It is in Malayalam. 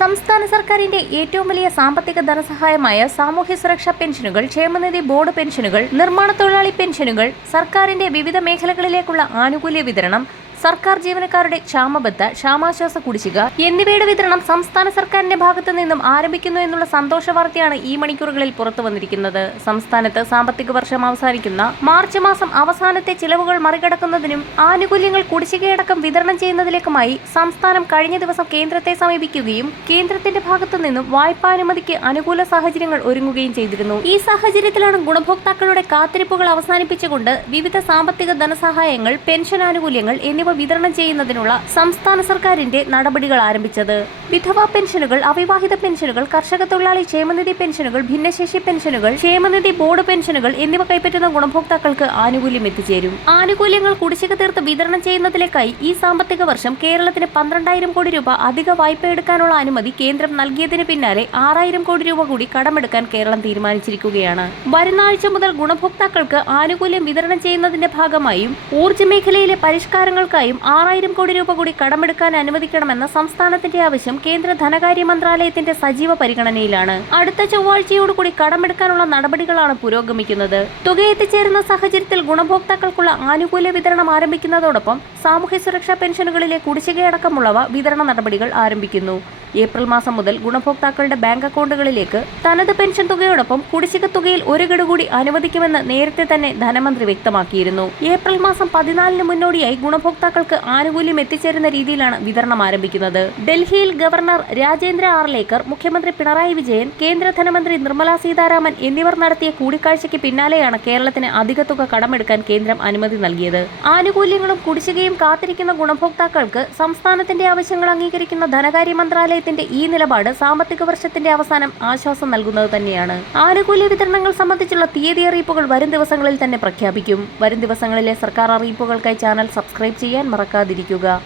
സംസ്ഥാന സർക്കാരിന്റെ ഏറ്റവും വലിയ സാമ്പത്തിക ധനസഹായമായ സാമൂഹ്യ സുരക്ഷാ പെൻഷനുകൾ, ക്ഷേമനിധി ബോർഡ് പെൻഷനുകൾ, നിർമ്മാണ തൊഴിലാളി പെൻഷനുകൾ, സർക്കാരിന്റെ വിവിധ മേഖലകളിലേക്കുള്ള ആനുകൂല്യ വിതരണം, സർക്കാർ ജീവനക്കാരുടെ ക്ഷാമബത്ത, ക്ഷാമാശ്വാസ കുടിശ്ശിക എന്നിവയുടെ വിതരണം സംസ്ഥാന സർക്കാരിന്റെ ഭാഗത്തു നിന്നും ആരംഭിക്കുന്നു എന്നുള്ള സന്തോഷ വാർത്തയാണ് ഈ മണിക്കൂറുകളിൽ പുറത്തു വന്നിരിക്കുന്നത്. സംസ്ഥാനത്ത് സാമ്പത്തിക വർഷം അവസാനിക്കുന്ന മാർച്ച് മാസം അവസാനത്തെ ചിലവുകൾ മറികടക്കുന്നതിനും ആനുകൂല്യങ്ങൾ കുടിശ്ശികയടക്കം വിതരണം ചെയ്യുന്നതിലേക്കുമായി സംസ്ഥാനം കഴിഞ്ഞ ദിവസം കേന്ദ്രത്തെ സമീപിക്കുകയും കേന്ദ്രത്തിന്റെ ഭാഗത്തു നിന്നും വായ്പാനുമതിക്ക് അനുകൂല സാഹചര്യങ്ങൾ ഒരുങ്ങുകയും ചെയ്തിരുന്നു. ഈ സാഹചര്യത്തിലാണ് ഗുണഭോക്താക്കളുടെ കാത്തിരിപ്പുകൾ അവസാനിപ്പിച്ചുകൊണ്ട് വിവിധ സാമ്പത്തിക ധനസഹായങ്ങൾ, പെൻഷൻ ആനുകൂല്യങ്ങൾ എന്നിവ വിതരണം ചെയ്യുന്നതിനുള്ള സംസ്ഥാന സർക്കാരിന്റെ നടപടികൾ ആരംഭിച്ചത്. വിധവാ പെൻഷനുകൾ, അവിവാഹിത പെൻഷനുകൾ, കർഷക തൊഴിലാളി ക്ഷേമനിധി പെൻഷനുകൾ, ഭിന്നശേഷി പെൻഷനുകൾ, ക്ഷേമനിധി ബോർഡ് പെൻഷനുകൾ എന്നിവ കൈപ്പറ്റുന്ന ഗുണഭോക്താക്കൾക്ക് ആനുകൂല്യം എത്തിച്ചേരും. ആനുകൂല്യങ്ങൾ കുടിശ്ശിക തീർത്ത് വിതരണം ചെയ്യുന്നതിലേക്കായി ഈ സാമ്പത്തിക വർഷം കേരളത്തിന് 12,000 കോടി രൂപ അധിക വായ്പ എടുക്കാനുള്ള അനുമതി കേന്ദ്രം നൽകിയതിന് പിന്നാലെ 6,000 കോടി രൂപ കൂടി കടമെടുക്കാൻ കേരളം തീരുമാനിച്ചിരിക്കുകയാണ്. വരുന്ന ആഴ്ച മുതൽ ഗുണഭോക്താക്കൾക്ക് ആനുകൂല്യം വിതരണം ചെയ്യുന്നതിന്റെ ഭാഗമായും ഊർജ്ജ മേഖലയിലെ പരിഷ്കാരങ്ങൾക്ക് 6,000 കോടി രൂപ കൂടി കടമെടുക്കാൻ അനുവദിക്കണമെന്ന സംസ്ഥാനത്തിന്റെ ആവശ്യം കേന്ദ്ര ധനകാര്യ മന്ത്രാലയത്തിന്റെ സജീവ പരിഗണനയിലാണ്. അടുത്ത ചൊവ്വാഴ്ചയോടുകൂടി കടമെടുക്കാനുള്ള നടപടികളാണ് പുരോഗമിക്കുന്നത്. തുക എത്തിച്ചേരുന്ന സാഹചര്യത്തിൽ ഗുണഭോക്താക്കൾക്കുള്ള ആനുകൂല്യ വിതരണം ആരംഭിക്കുന്നതോടൊപ്പം സാമൂഹ്യ സുരക്ഷാ പെൻഷനുകളിലെ കുടിശ്ശികയടക്കമുള്ളവ വിതരണ നടപടികൾ ആരംഭിക്കുന്നു. ഏപ്രിൽ മാസം മുതൽ ഗുണഭോക്താക്കളുടെ ബാങ്ക് അക്കൗണ്ടുകളിലേക്ക് തനത് പെൻഷൻ തുകയോടൊപ്പം കുടിശ്ശിക തുകയിൽ ഒരു ഗഡു കൂടി അനുവദിക്കുമെന്ന് നേരത്തെ തന്നെ ധനമന്ത്രി വ്യക്തമാക്കിയിരുന്നു. ഏപ്രിൽ മാസം 14-ന് മുന്നോടിയായി ഗുണഭോക്താക്കൾക്ക് ആനുകൂല്യം എത്തിച്ചേരുന്ന രീതിയിലാണ് വിതരണം ആരംഭിക്കുന്നത്. ഡൽഹിയിൽ ഗവർണർ രാജേന്ദ്ര ആർലേക്കർ, മുഖ്യമന്ത്രി പിണറായി വിജയൻ, കേന്ദ്ര ധനമന്ത്രി നിർമ്മല സീതാരാമൻ എന്നിവർ നടത്തിയ കൂടിക്കാഴ്ചയ്ക്ക് പിന്നാലെയാണ് കേരളത്തിന് അധിക തുക കടമെടുക്കാൻ കേന്ദ്രം അനുമതി നൽകിയത്. ആനുകൂല്യങ്ങളും കുടിശ്ശികയും കാത്തിരിക്കുന്ന ഗുണഭോക്താക്കൾക്ക് സംസ്ഥാനത്തിന്റെ ആവശ്യങ്ങൾ അംഗീകരിക്കുന്ന ധനകാര്യ മന്ത്രാലയം ഈ നിലപാട് സാമ്പത്തിക വർഷത്തിന്റെ അവസാനം ആശ്വാസം നൽകുന്നത് തന്നെയാണ്. ആനുകൂല്യ വിതരണങ്ങൾ സംബന്ധിച്ചുള്ള തീയതി അറിയിപ്പുകൾ വരും ദിവസങ്ങളിൽ തന്നെ പ്രഖ്യാപിക്കും. വരും ദിവസങ്ങളിലെ സർക്കാർ അറിയിപ്പുകൾക്കായി ചാനൽ സബ്സ്ക്രൈബ് ചെയ്യാൻ മറക്കാതിരിക്കുക.